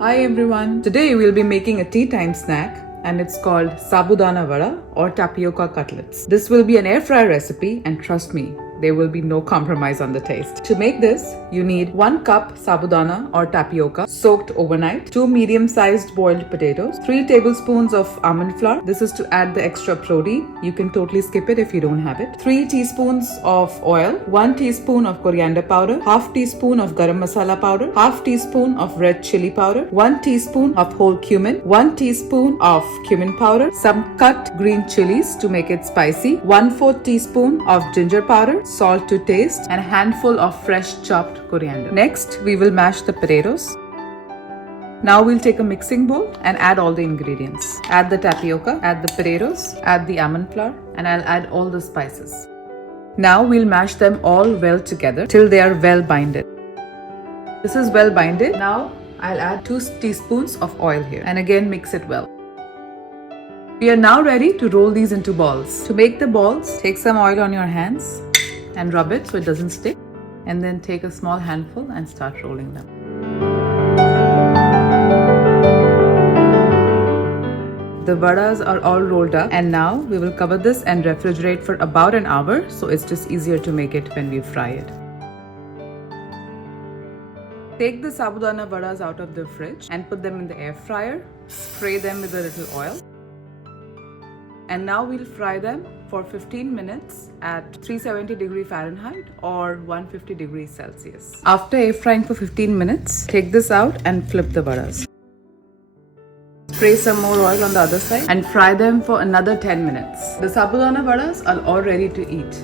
Hi everyone. Today we'll be making a tea time snack and it's called Sabudana Wada or Tapioca Cutlets. This will be an air fryer recipe and trust me, there will be no compromise on the taste. To make this, you need 1 cup sabudana or tapioca soaked overnight, 2 medium-sized boiled potatoes, 3 tablespoons of almond flour. This is to add the extra protein. You can totally skip it if you don't have it. 3 teaspoons of oil, 1 teaspoon of coriander powder, half teaspoon of garam masala powder, half teaspoon of red chili powder, 1 teaspoon of whole cumin, 1 teaspoon of cumin powder, some cut green chilies to make it spicy, 1/4 teaspoon of ginger powder, salt to taste, and a handful of fresh chopped coriander. Next, we will mash the potatoes. Now we'll take a mixing bowl and add all the ingredients. Add the tapioca, add the potatoes, add the almond flour, and I'll add all the spices. Now we'll mash them all well together till they are well binded. This is well binded. Now I'll add 2 teaspoons of oil here and again mix it well. We are now ready to roll these into balls. To make the balls, take some oil on your hands and rub it so it doesn't stick, and then take a small handful and start rolling them. The vadas are all rolled up and now we will cover this and refrigerate for about an hour so it's just easier to make it when we fry it. Take the sabudana vadas out of the fridge and put them in the air fryer. Spray them with a little oil. And now we'll fry them for 15 minutes at 370 degrees Fahrenheit or 150 degrees Celsius. After air frying for 15 minutes, take this out and flip the vadas. Spray some more oil on the other side and fry them for another 10 minutes. The sabudana vadas are all ready to eat.